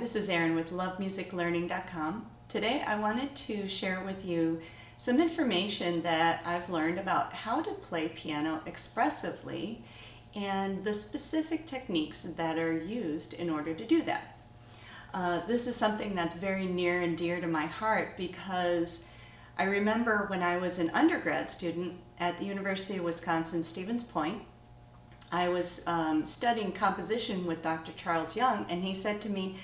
this is Erin with lovemusiclearning.com. Today I wanted to share with you some information that I've learned about how to play piano expressively and the specific techniques that are used in order to do that. This is something that's very near and dear to my heart because I remember when I was an undergrad student at the University of Wisconsin-Stevens Point, I was studying composition with Dr. Charles Young, and he said to me,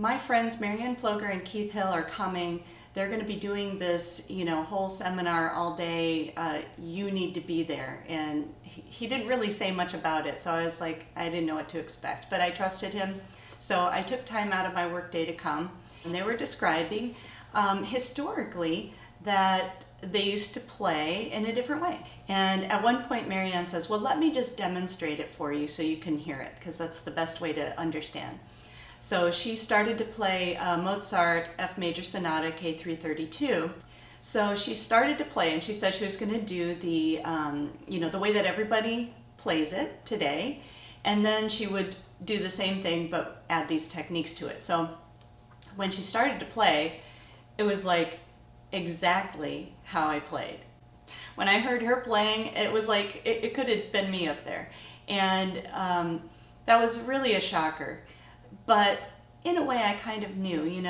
my friends Marianne Ploger and Keith Hill are coming. They're going to be doing this, whole seminar all day. You need to be there. And he didn't really say much about it, so I was like, I didn't know what to expect, but I trusted him. So I took time out of my workday to come, and they were describing historically that they used to play in a different way. And at one point Marianne says, well, let me just demonstrate it for you so you can hear it, because that's the best way to understand. So she started to play Mozart F Major Sonata K332. So she started to play, and she said she was going to do the, the way that everybody plays it today, and then she would do the same thing but add these techniques to it. So when she started to play, it was like exactly how I played. When I heard her playing, it was like it could have been me up there, and that was really a shocker. But in a way I kind of knew,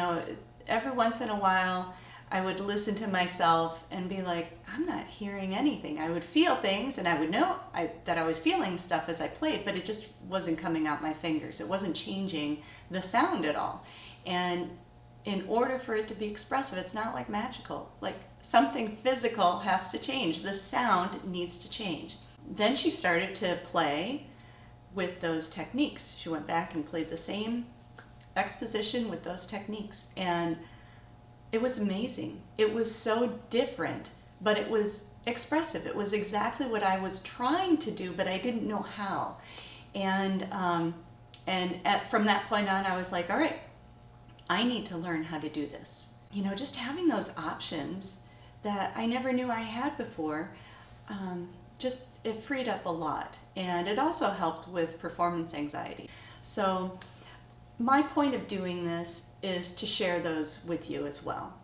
every once in a while I would listen to myself and be like, I'm not hearing anything. I would feel things, and I would know that I was feeling stuff as I played, but it just wasn't coming out my fingers. It wasn't changing the sound at all. And in order for it to be expressive, it's not like magical. Like something physical has to change. The sound needs to change. Then she started to play with those techniques. She went back and played the same exposition with those techniques. And it was amazing. It was so different, but it was expressive. It was exactly what I was trying to do, but I didn't know how. And from that point on, I was like, all right, I need to learn how to do this. Just having those options that I never knew I had before, it freed up a lot. And it also helped with performance anxiety. So my point of doing this is to share those with you as well.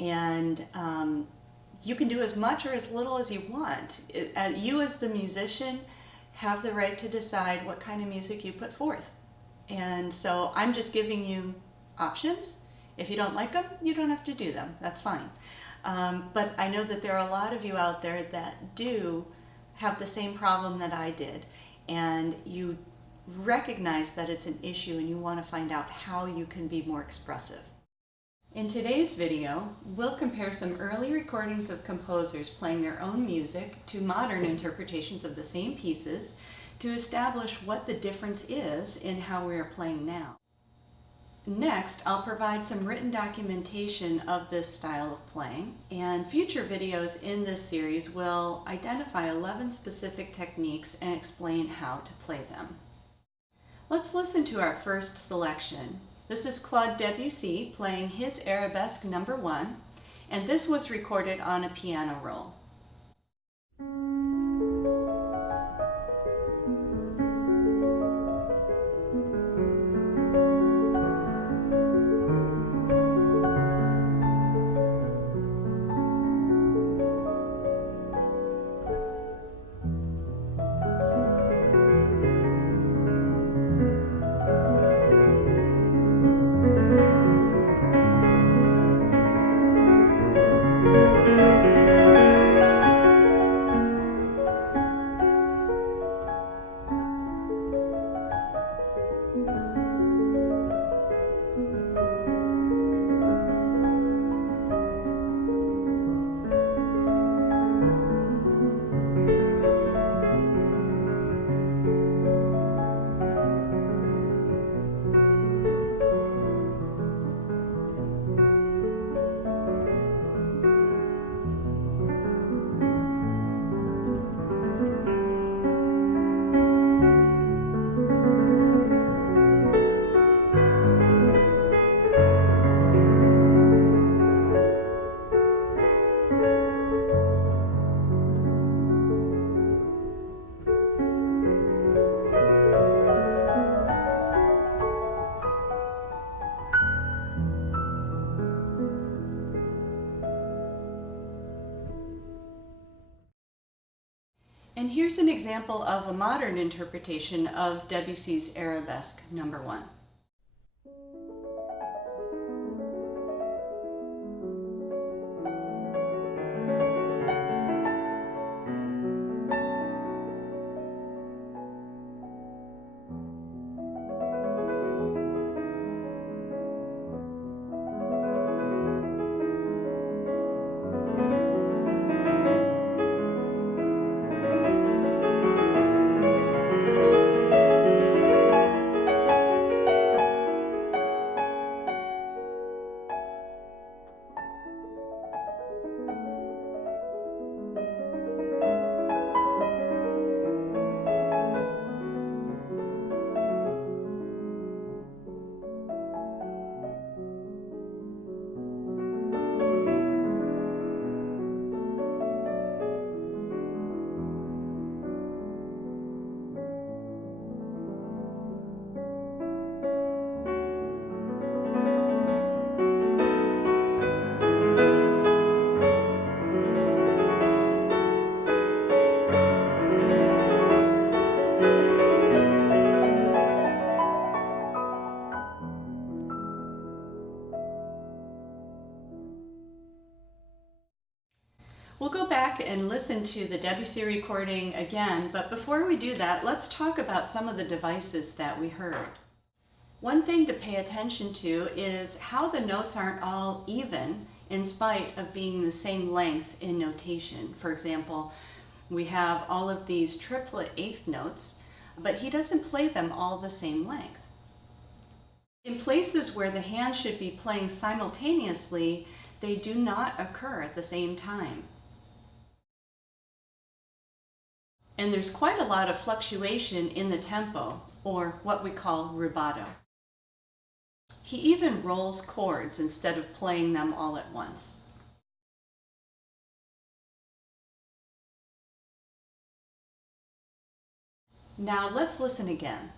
And you can do as much or as little as you want. You as the musician have the right to decide what kind of music you put forth. And so I'm just giving you options. If you don't like them, you don't have to do them. That's fine. But I know that there are a lot of you out there that do have the same problem that I did, and you recognize that it's an issue and you want to find out how you can be more expressive. In today's video, we'll compare some early recordings of composers playing their own music to modern interpretations of the same pieces to establish what the difference is in how we are playing now. Next, I'll provide some written documentation of this style of playing, and future videos in this series will identify 11 specific techniques and explain how to play them. Let's listen to our first selection. This is Claude Debussy playing his Arabesque No. 1, and this was recorded on a piano roll. Here's an example of a modern interpretation of Debussy's Arabesque number 1. We'll go back and listen to the Debussy recording again, but before we do that, let's talk about some of the devices that we heard. One thing to pay attention to is how the notes aren't all even in spite of being the same length in notation. For example, we have all of these triplet eighth notes, but he doesn't play them all the same length. In places where the hand should be playing simultaneously, they do not occur at the same time. And there's quite a lot of fluctuation in the tempo, or what we call rubato. He even rolls chords instead of playing them all at once. Now let's listen again.